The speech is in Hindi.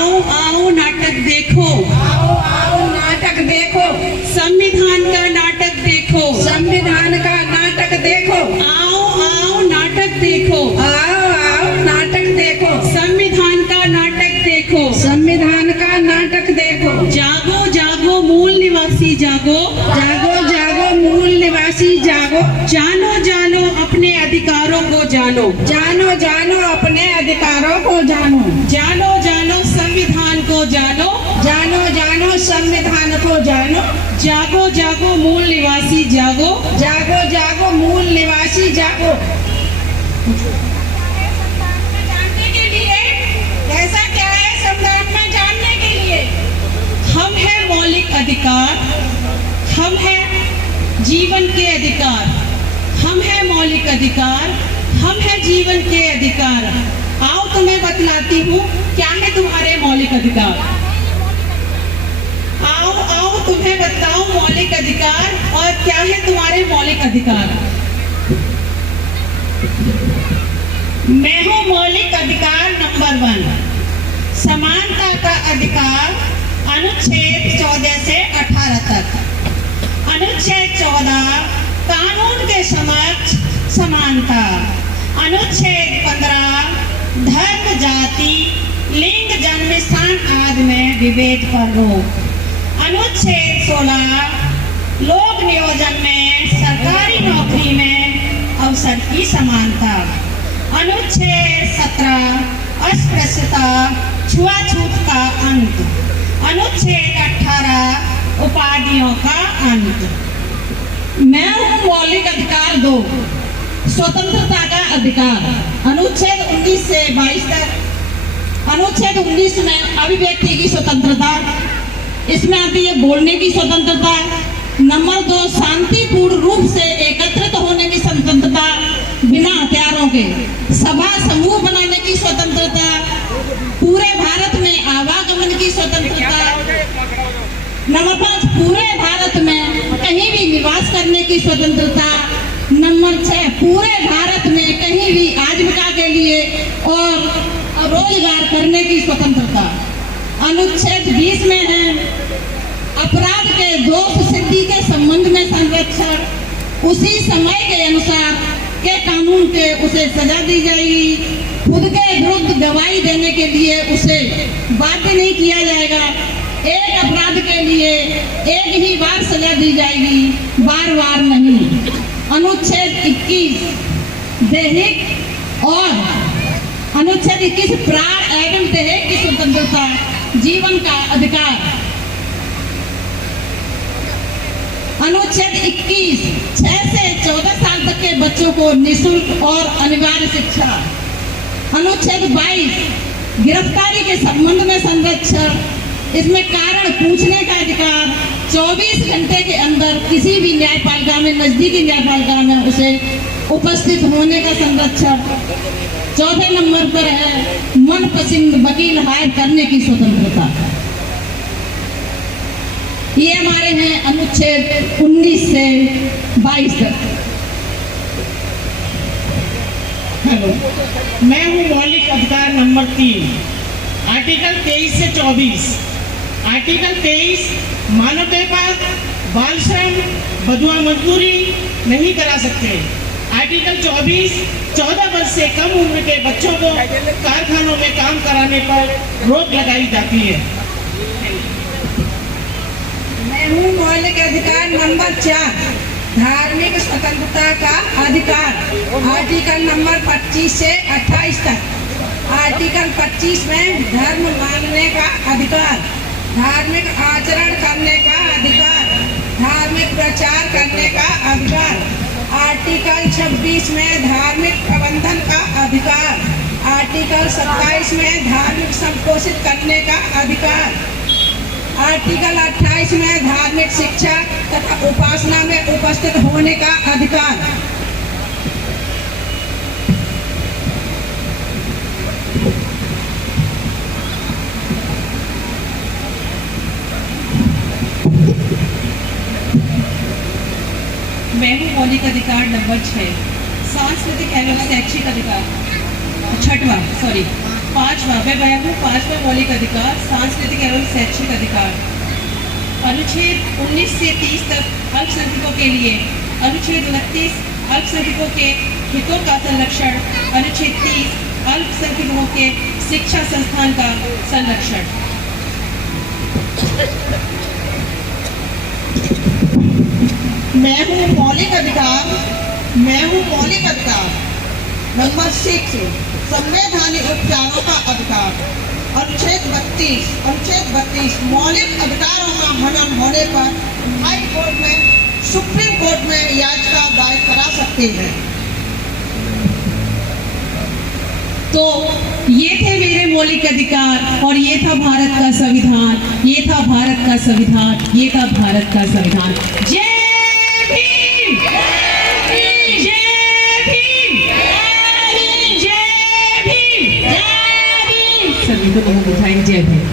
आओ आओ नाटक देखो, आओ आओ नाटक देखो, संविधान का नाटक देखो, संविधान का नाटक देखो, आओ आओ नाटक देखो, आओ आओ नाटक देखो, संविधान का नाटक देखो, संविधान का नाटक देखो। जागो जागो मूल निवासी जागो, जागो जागो मूल निवासी जागो, जानो जानो अपने अधिकारों को जानो, जानो जानो अपने अधिकारों को जानो, जानो जानो संविधान को जानो, जानो जानो संविधान को जानो, जागो जागो मूल निवासी जागो, जागो जागो मूल निवासी जागो। जानने के लिए ऐसा क्या है संविधान में जानने के लिए? हम है मौलिक अधिकार, हम है जीवन के अधिकार, हम है मौलिक अधिकार, हम है जीवन के अधिकार। आओ तुम्हें बतलाती हूँ क्या है तुम्हारे मौलिक अधिकार। आओ आओ तुम्हें बताओ मौलिक अधिकार और क्या है तुम्हारे मौलिक अधिकार। मैं हूँ मौलिक अधिकार नंबर 1, समानता का अधिकार, अनुच्छेद 14 से 18 तक। अनुच्छेद 14 कानून के समक्ष समानता। अनुच्छेद 15 धर्म, जाति, लिंग, जन्म स्थान आदि में विभेद पर रोक। अनुच्छेद 16 लोक नियोजन में सरकारी नौकरी में अवसर की समानता। अनुच्छेद 17 अस्पृश्यता, छुआछूत का अंत। अनुच्छेद 18 उपाधियों का अंत। मैं हूँ मौलिक अधिकार 2, स्वतंत्रता का अधिकार। अनुच्छेद 19 से 22 तक। अनुच्छेद 19 में अभिव्यक्ति की स्वतंत्रता, इसमें आती है बोलने की स्वतंत्रता। नंबर 2 शांतिपूर्ण रूप से एकत्रित होने की स्वतंत्रता बिना हथियारों के। सभा समूह बनाने की स्वतंत्रता। पूरे भारत में आवागमन की स्वतंत्रता। नंबर 5 पूरे भारत में कहीं भी निवास करने की स्वतंत्रता। नंबर 6 पूरे भारत में कहीं भी आजीविका के लिए और रोजगार करने की स्वतंत्रता। अनुच्छेद 20 में है अपराध के दोष सिद्धि के संबंध में संरक्षण। उसी समय के अनुसार के कानून के उसे सजा दी जाएगी। खुद के विरुद्ध गवाही देने के लिए उसे बाध्य नहीं किया जाएगा। एक अपराध के लिए एक ही बार सजा दी जाएगी, बार बार नहीं। अनुच्छेद 21 दैहिक और अनुच्छेद 21 प्राण एवं देह की स्वतंत्रता, जीवन का अधिकार। अनुच्छेद 21 6 से 14 साल तक के बच्चों को निःशुल्क और अनिवार्य शिक्षा। अनुच्छेद 22 गिरफ्तारी के संबंध में संरक्षण, इसमें कारण पूछने का अधिकार। 24 घंटे के अंदर किसी भी न्यायपालिका में, नजदीकी न्यायपालिका में उसे उपस्थित होने का संरक्षण। 4 नंबर पर है मनपसंद वकील हायर करने की स्वतंत्रता। ये हमारे हैं अनुच्छेद 19 से 22 तक। हेलो, मैं हूँ मौलिक अधिकार नंबर 3, आर्टिकल 23 से 24। आर्टिकल 23 मानव व्यापार, बाल श्रम, बधुआ मजदूरी नहीं करा सकते। आर्टिकल 24 14 वर्ष से कम उम्र के बच्चों को कारखानों में काम कराने पर रोक लगाई जाती है। मैं हूँ मौलिक अधिकार नंबर 4, धार्मिक स्वतंत्रता का अधिकार। आर्टिकल नंबर 25 से 28 तक। आर्टिकल 25 में धर्म मानने का अधिकार, धार्मिक आचरण करने का अधिकार, धार्मिक प्रचार करने का अधिकार। आर्टिकल 26 में धार्मिक प्रबंधन का अधिकार। आर्टिकल 27 में धार्मिक संपोषित करने का अधिकार। आर्टिकल 28 में धार्मिक शिक्षा तथा उपासना में उपस्थित होने का अधिकार। मैं हूँ मौलिक अधिकार नंबर 6, सांस्कृतिक एवं शैक्षिक अधिकार। 6वां पांचवा मौलिक अधिकार सांस्कृतिक एवं शैक्षिक अधिकार। अनुच्छेद 19 से 30 तक अल्पसंख्यकों के लिए, अनुच्छेद 29 अल्पसंख्यकों के हितों का संरक्षण, अनुच्छेद 30 अल्पसंख्यकों के शिक्षा संस्थान का संरक्षण। मैं हूँ मौलिक अधिकार नंबर 6 संवैधानिक उपचारों का अधिकार। अनुच्छेद 32 मौलिक अधिकारों का हनन होने पर हाई कोर्ट में, सुप्रीम कोर्ट में याचिका दायर करा सकते हैं। तो ये थे मेरे मौलिक अधिकार और ये था भारत का संविधान, ये था भारत का संविधान, ये था भारत का संविधान। जय भीम, जय भीम, जय भीम, जय भीम। सभी को नमो बुद्धाय, जय भीम।